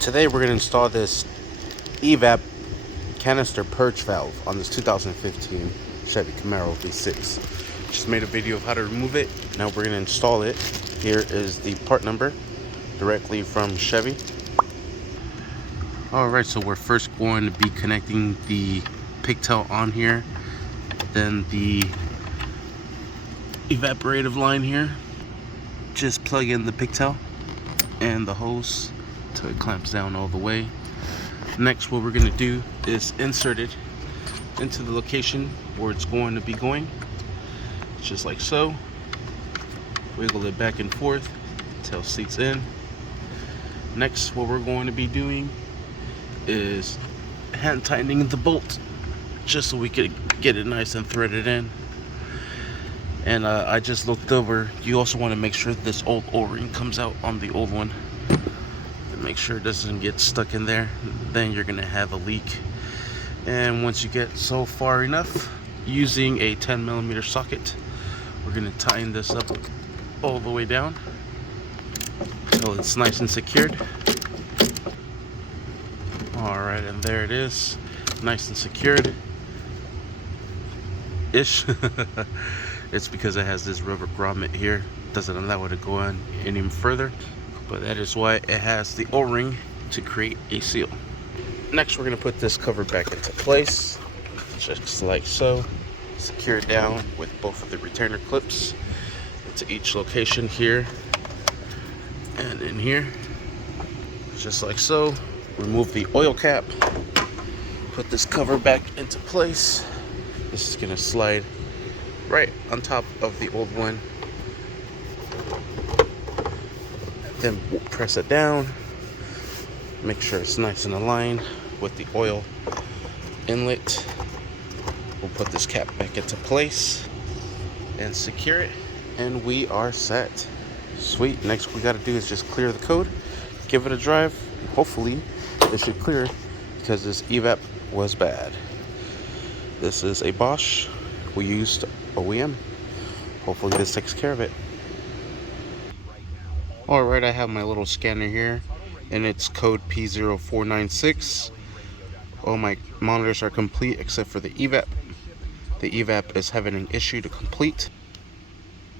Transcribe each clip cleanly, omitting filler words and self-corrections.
Today we're going to install this Evap canister purge valve on this 2015 Chevy Camaro V6. Just made a video of how to remove it. Now we're going to install it. Here is the part number directly from Chevy. Alright, so we're first going to be connecting the pigtail on here, then the evaporative line here. Just plug in the pigtail and the hose till it clamps down all the way. Next, what we're going to do is insert it into the location where it's going to be going, just like so. Wiggle it back and forth until it seats in. Next, what we're going to be doing is hand tightening the bolt just so we could get it nice and threaded in. And I just looked over, you also want to make sure this old O-ring comes out on the old one, and make sure it doesn't get stuck in there. Then you're gonna have a leak. And once you get so far enough, using a 10mm socket, we're gonna tighten this up all the way down until it's nice and secured. Alright, and there it is, nice and secured ish. It's because it has this rubber grommet here, doesn't allow it to go on any further, but that is why it has the O-ring to create a seal. Next, we're going to put this cover back into place, just like so. Secure it down with both of the retainer clips into each location here and in here, just like so. Remove the oil cap, put this cover back into place. This is going to slide right on top of the old one. Then we'll press it down, make sure it's nice and aligned with the oil inlet. We'll put this cap back into place and secure it, and we are set. Sweet. Next we got to do is just clear the code, give it a drive. Hopefully it should clear because this evap was bad. This is a Bosch. We used OEM. Hopefully this takes care of it. Alright, I have my little scanner here and it's code P0496. All my monitors are complete except for the evap. The evap is having an issue to complete.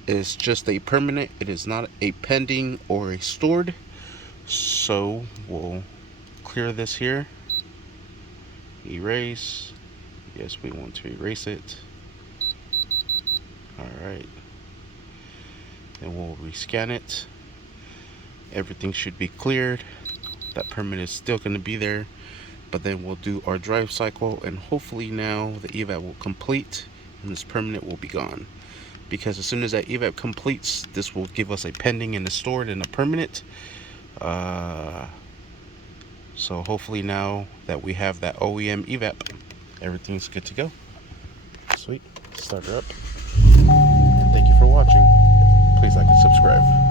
It's just a permanent, it is not a pending or a stored. So we'll clear this here. Erase. Yes, we want to erase it. Alright. Then we'll rescan it. Everything should be cleared. That permit is still going to be there. But then we'll do our drive cycle, and hopefully now the evap will complete and this permanent will be gone. Because as soon as that evap completes, this will give us a pending and a stored and a permanent. So hopefully now that we have that OEM evap, everything's good to go. Sweet. Start her up. And thank you for watching. Please like and subscribe.